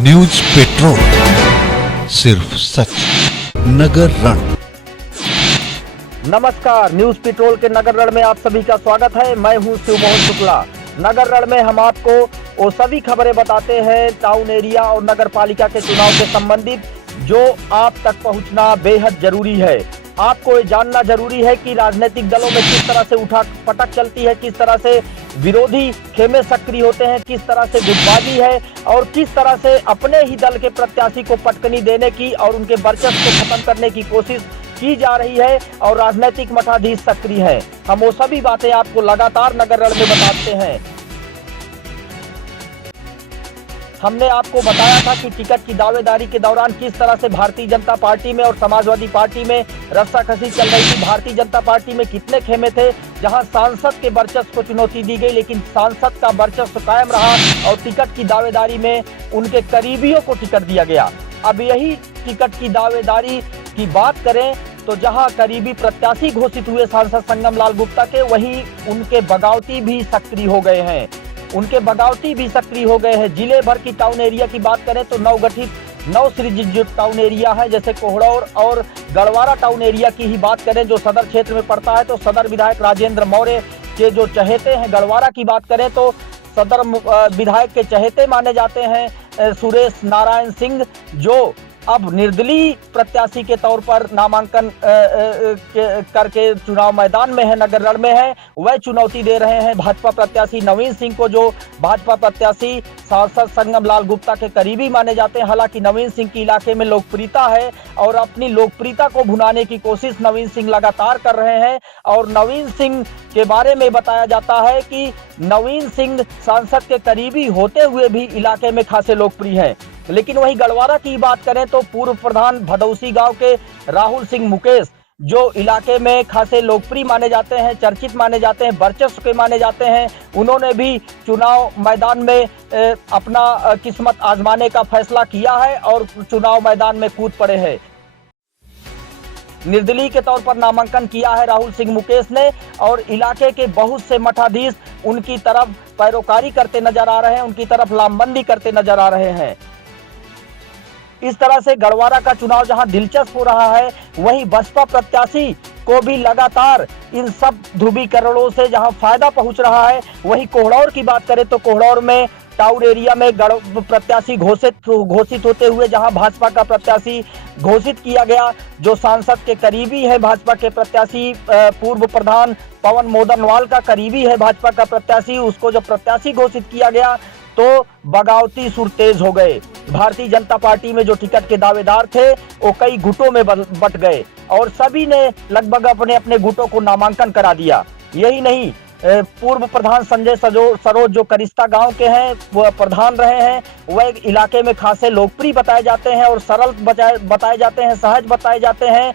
News petrol, सिर्फ सच। नगर रण। नमस्कार, news petrol के नगर रण में आप सभी का स्वागत है। मैं हूं शिवमोहन शुक्ला। नगर रण में हम आपको वो सभी खबरें बताते हैं टाउन एरिया और नगर पालिका के चुनाव से संबंधित, जो आप तक पहुंचना बेहद जरूरी है। आपको ये जानना जरूरी है कि राजनीतिक दलों में किस तरह से उठा पटक चलती है, किस तरह से विरोधी खेमे सक्रिय होते हैं, किस तरह से गुटबाजी है और किस तरह से अपने ही दल के प्रत्याशी को पटकनी देने की और उनके वर्चस्व को खत्म करने की कोशिश की जा रही है और राजनीतिक मठाधीश सक्रिय है। हम वो सभी बातें आपको लगातार नगर रण में बताते हैं। हमने आपको बताया था कि टिकट की दावेदारी के दौरान किस तरह से भारतीय जनता पार्टी में और समाजवादी पार्टी में रस्साकसी चल रही थी। भारतीय जनता पार्टी में कितने खेमे थे जहां सांसद के वर्चस्व को चुनौती दी गई, लेकिन सांसद का वर्चस्व कायम रहा और टिकट की दावेदारी में उनके करीबियों को टिकट दिया गया। अब यही टिकट की दावेदारी की बात करें तो जहां करीबी प्रत्याशी घोषित हुए सांसद संगम लाल गुप्ता के, वहीं उनके बगावती भी सक्रिय हो गए हैं। जिले भर की टाउन एरिया की बात करें तो नवगठित नवसृजित टाउन एरिया है, जैसे कोहड़ौर और गढ़वारा टाउन एरिया की ही बात करें जो सदर क्षेत्र में पड़ता है, तो सदर विधायक राजेंद्र मौर्य के जो चहेते हैं। गढ़वारा की बात करें तो सदर विधायक के चहेते माने जाते हैं सुरेश नारायण सिंह, जो अब निर्दलीय प्रत्याशी के तौर पर नामांकन करके चुनाव मैदान में है, नगर रण में है। वह चुनौती दे रहे हैं भाजपा प्रत्याशी नवीन सिंह को, जो भाजपा प्रत्याशी सांसद संगम लाल गुप्ता के करीबी माने जाते हैं। हालांकि नवीन सिंह की इलाके में लोकप्रियता है और अपनी लोकप्रियता को भुनाने की कोशिश नवीन सिंह लगातार कर रहे हैं। और नवीन सिंह के बारे में बताया जाता है कि नवीन सिंह सांसद के करीबी होते हुए भी इलाके में खासे लोकप्रिय हैं। लेकिन वहीं गढ़वारा की बात करें तो पूर्व प्रधान भदौसी गांव के राहुल सिंह मुकेश, जो इलाके में खासे लोकप्रिय माने जाते हैं, चर्चित माने जाते हैं, वर्चस्व के माने जाते हैं, उन्होंने भी चुनाव मैदान में अपना किस्मत आजमाने का फैसला किया है और चुनाव मैदान में कूद पड़े हैं। निर्दलीय के तौर पर नामांकन किया है राहुल सिंह मुकेश ने और इलाके के बहुत से मठाधीश उनकी तरफ पैरोकारी करते नजर आ रहे हैं, उनकी तरफ लामबंदी करते नजर आ रहे हैं। इस तरह से गढ़वारा का चुनाव जहां दिलचस्प हो रहा है, वहीं बसपा प्रत्याशी को भी लगातार इन सब ध्रुवीकरणों से जहां फायदा पहुंच रहा है। वहीं कोहड़ौर की बात करें तो कोहड़ौर में टाउन एरिया में प्रत्याशी घोषित होते हुए जहां भाजपा का प्रत्याशी घोषित किया गया, जो सांसद के करीबी है भाजपा के प्रत्याशी, पूर्व प्रधान पवन मोदनवाल का करीबी है भाजपा का प्रत्याशी, उसको जब प्रत्याशी घोषित किया गया तो बगावती सुर तेज हो गए। भारतीय जनता पार्टी में जो टिकट के दावेदार थे वो कई गुटों में बट गए और सभी ने लगभग अपने अपने गुटों को नामांकन करा दिया। यही नहीं, पूर्व प्रधान संजय सरोज जो करिश्ता गांव के हैं, वो प्रधान रहे हैं, वह इलाके में खासे लोकप्रिय बताए जाते हैं और सरल बताए जाते हैं, सहज बताए जाते हैं।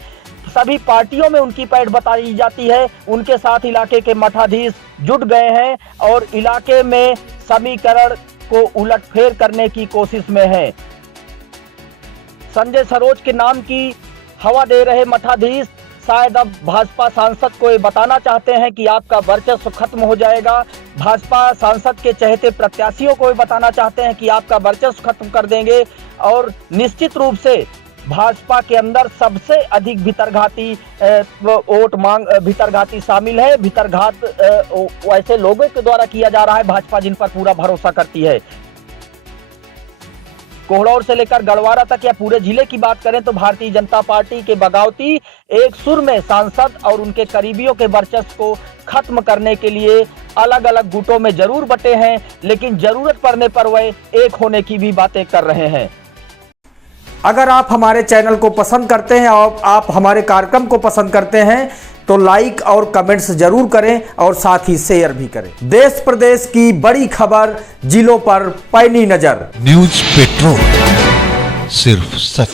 सभी पार्टियों में उनकी पैठ बताई जाती है। उनके साथ इलाके के मठाधीश जुट गए हैं और इलाके में समीकरण को उलटफेर करने की कोशिश में है। संजय सरोज के नाम की हवा दे रहे मठाधीश शायद अब भाजपा सांसद को ये बताना चाहते हैं कि आपका वर्चस्व खत्म हो जाएगा। भाजपा सांसद के चहेते प्रत्याशियों को ये बताना चाहते हैं कि आपका वर्चस्व खत्म कर देंगे और निश्चित रूप से भाजपा के अंदर सबसे अधिक भीतरघाती शामिल है। भीतरघात ऐसे लोगों के द्वारा किया जा रहा है भाजपा जिन पर पूरा भरोसा करती है। कोहड़ौर से लेकर गढ़वारा तक या पूरे जिले की बात करें तो भारतीय जनता पार्टी के बगावती एक सुर में सांसद और उनके करीबियों के वर्चस्व को खत्म करने के लिए अलग अलग गुटों में जरूर बटे हैं, लेकिन जरूरत पड़ने पर वह एक होने की भी बातें कर रहे हैं। अगर आप हमारे चैनल को पसंद करते हैं और आप हमारे कार्यक्रम को पसंद करते हैं तो लाइक और कमेंट्स जरूर करें और साथ ही शेयर भी करें। देश प्रदेश की बड़ी खबर जिलों पर पैनी नजर। न्यूज पेट्रोल, सिर्फ सच।